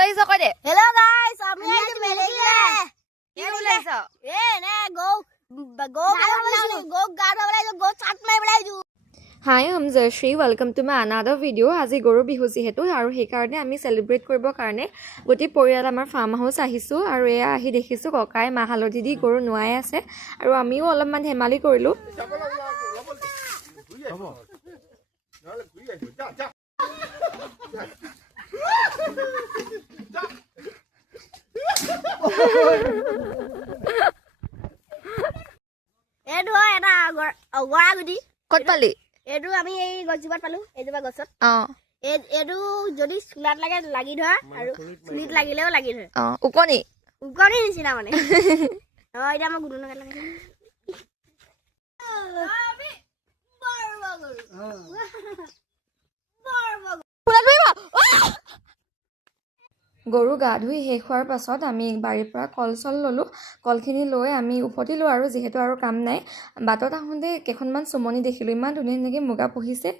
লাগিছ কই দে Hello guys, আমি আইছি মেলেগিলে কি ওলাইছ নে গো গাড় বলাইছো গো চাট মাই বলাইছো Hi, I'm Zashri. Welcome to my another video. আজি গৰু বিহু যিহেতু আৰু সেইকাৰণে আমি সেলিব্ৰেট কৰিব কাৰণে গোটেই পৰিয়াল আমাৰ ফাৰ্ম হাউস আহিছো আৰু এয়া আহি দেখিছো ককাই মা হালধি দি গৰু নুৱাই আছে আৰু আমিও অলপমান হেমালি কৰিলো এডু এটা অগৰাগুদি কত পালি এডু আমি এই গছজোপাত পালো এজোপা গছত এডু যদি চুলাত লাগে লাগি ধৰা আৰু চুলিত লাগিলেও লাগি ধৰে উপনি উকৰি নিচিনা মানে এতিয়া মই গুণন লাগে গৰু গা ধুই শেষ হোৱাৰ পাছত আমি বাৰীৰ পৰা কল চল ললো কলখিনি লৈ আমি উভতিলো আৰু যিহেতু আৰু কাম নাই বাটত আহোঁতে কেইখনমান চুমনি দেখিলো ইমান ধুনীয়া ধুনীয়াকৈ মুগা পুহিছে